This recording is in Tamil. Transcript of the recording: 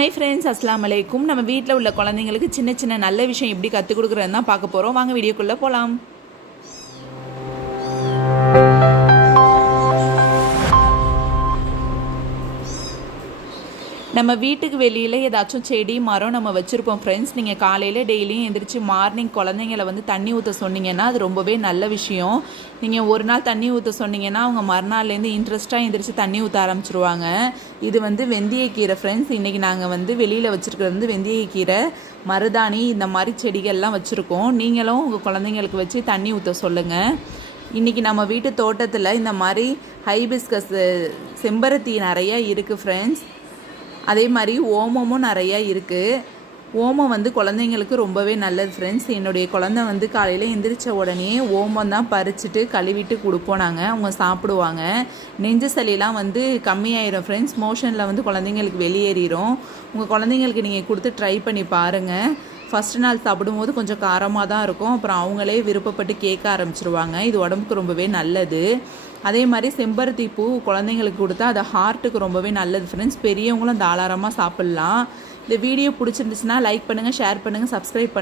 ஹாய் ஃப்ரெண்ட்ஸ், அஸ்ஸலாமு அலைக்கும். நம்ம வீட்டில் உள்ள குழந்தைங்களுக்கு சின்ன சின்ன நல்ல விஷயம் எப்படி கற்றுக் கொடுக்குறதுன்னு தான் பார்க்க போகிறோம். வாங்க வீடியோக்குள்ளே போகலாம். நம்ம வீட்டுக்கு வெளியில் ஏதாச்சும் செடி மரம் நம்ம வச்சுருப்போம் ஃப்ரெண்ட்ஸ். நீங்கள் காலையில் டெய்லியும் எந்திரிச்சு மார்னிங் குழந்தைங்கள வந்து தண்ணி ஊற்ற சொன்னீங்கன்னா அது ரொம்பவே நல்ல விஷயம். நீங்கள் ஒரு நாள் தண்ணி ஊற்ற சொன்னீங்கன்னா அவங்க மறுநாள்லேருந்து இன்ட்ரெஸ்ட்டாக எந்திரிச்சு தண்ணி ஊற்ற ஆரம்பிச்சிருவாங்க. இது வந்து வெந்தயக்கீரை ஃப்ரெண்ட்ஸ். இன்றைக்கி நாங்கள் வந்து வெளியில் வச்சுருக்கிறது வந்து வெந்தயக்கீரை, மருதாணி, இந்த மாதிரி செடிகள்லாம் வச்சுருக்கோம். நீங்களும் உங்கள் குழந்தைங்களுக்கு வச்சு தண்ணி ஊற்ற சொல்லுங்கள். இன்றைக்கி நம்ம வீட்டு தோட்டத்தில் இந்த மாதிரி ஹைபிஸ்கஸ் செம்பருத்தி நிறையா இருக்குது ஃப்ரெண்ட்ஸ். அதே மாதிரி ஓமமும் நிறையா இருக்குது. ஓமம் வந்து குழந்தைங்களுக்கு ரொம்பவே நல்லது ஃப்ரெண்ட்ஸ். என்னுடைய குழந்தை வந்து காலையில் எந்திரிச்ச உடனே ஓமம் தான் பறிச்சுட்டு கழுவிட்டு கொடுப்போம் நாங்கள். அவங்க சாப்பிடுவாங்க. நெஞ்சு சளியெலாம் வந்து கம்மியாயிரும் ஃப்ரெண்ட்ஸ். மோஷனில் வந்து குழந்தைங்களுக்கு வெளியேறிடும். உங்கள் குழந்தைங்களுக்கு நீங்கள் கொடுத்து ட்ரை பண்ணி பாருங்கள். ஃபஸ்ட்டு நாள் சாப்பிடும்போது கொஞ்சம் காரமாக தான் இருக்கும். அப்புறம் அவங்களே விருப்பப்பட்டு கேட்க ஆரம்பிச்சிருவாங்க. இது உடம்புக்கு ரொம்பவே நல்லது. அதே மாதிரி செம்பருத்தி பூ குழந்தைங்களுக்கு கொடுத்தா அது ஹார்ட்டுக்கு ரொம்பவே நல்லது ஃப்ரெண்ட்ஸ். பெரியவங்களும் தாராளமாக சாப்பிட்லாம். இந்த வீடியோ பிடிச்சிருந்துச்சுன்னா லைக் பண்ணுங்கள், ஷேர் பண்ணுங்கள், சப்ஸ்கிரைப் பண்ணுங்கள்.